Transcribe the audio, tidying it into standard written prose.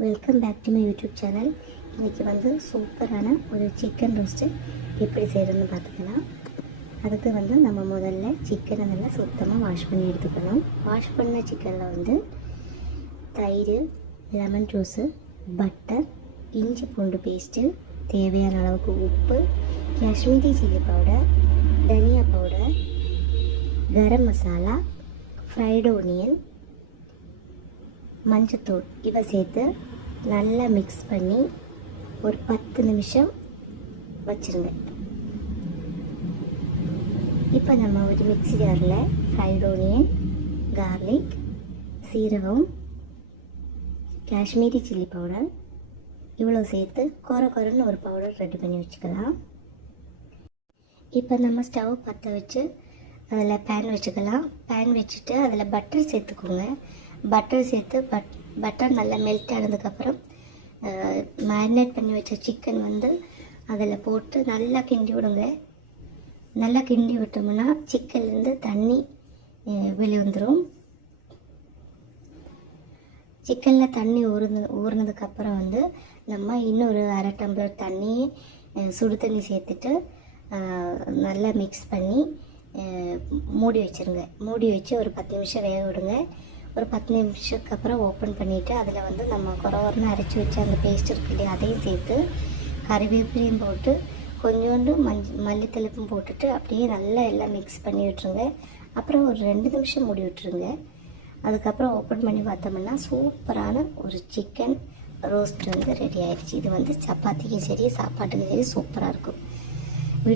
Welcome back to my YouTube channel. இன்றைக்கி வந்து சூப்பரான ஒரு சிக்கன் ரோஸ்ட்டு எப்படி செய்கிறதுன்னு பார்த்துக்கலாம். அதுக்கு வந்து நம்ம முதல்ல சிக்கனை நல்லா சுத்தமாக வாஷ் பண்ணி எடுத்துக்கணும். வாஷ் பண்ண சிக்கனில் வந்து தயிர், லெமன் ஜூஸு, பட்டர், இஞ்சி பூண்டு பேஸ்ட்டு, தேவையான அளவுக்கு உப்பு, காஷ்மீரி சில்லி பவுடர், தனியா powder, garam masala, fried onion, மஞ்சத்தூள் இவை சேர்த்து நல்லா மிக்ஸ் பண்ணி ஒரு 10 நிமிஷம் வச்சுருங்க. இப்போ நம்ம ஒரு மிக்ஸி ஜாரில் ஃப்ரைடு ஒனியன், கார்லிக், சீரகம், காஷ்மீரி சில்லி பவுடர் இவ்வளோ சேர்த்து கொரன்னு ஒரு பவுடர் ரெடி பண்ணி வச்சுக்கலாம். இப்போ நம்ம ஸ்டவ் பற்ற வச்சு அதில் பேன் வச்சுக்கலாம். பேன் வச்சுட்டு அதில் பட்டர் சேர்த்துக்கோங்க. பட்டர் சேர்த்து பட்டர் நல்லா மெல்ட் ஆனதுக்கப்புறம் மேரினேட் பண்ணி வச்ச சிக்கன் வந்து அதில் போட்டு நல்லா கிண்டி விடுங்க. நல்லா கிண்டி விட்டோம்னா சிக்கன்லேருந்து தண்ணி வெளியே வந்துடும். சிக்கனில் தண்ணி ஊறினதுக்கப்புறம் வந்து நம்ம இன்னொரு அரை டம்ளர் தண்ணி சுடு தண்ணி சேர்த்துட்டு நல்லா மிக்ஸ் பண்ணி மூடி வச்சுருங்க. மூடி வச்சு ஒரு 10 நிமிஷம் வேக விடுங்க. ஒரு 10 நிமிஷத்துக்கு அப்புறம் ஓப்பன் பண்ணிவிட்டு அதில் வந்து நம்ம கொரன்னு அரைச்சி வச்சு அந்த பேஸ்ட் இருக்கு இல்லையா, அதையும் சேர்த்து கறிவேப்பிலையும் போட்டு கொஞ்சோண்டு மல்லித்தலைப்பும் போட்டுட்டு அப்படியே நல்லா எல்லாம் மிக்ஸ் பண்ணி விட்டுருங்க. அப்புறம் ஒரு 2 நிமிஷம் மூடி விட்டுருங்க. அதுக்கப்புறம் ஓப்பன் பண்ணி பார்த்தோம்னா சூப்பரான ஒரு சிக்கன் ரோஸ்ட் வந்து ரெடி ஆகிடுச்சு. இது வந்து சப்பாத்திக்கும் சரி சாப்பாட்டுக்கும் சரி சூப்பராக இருக்கும்.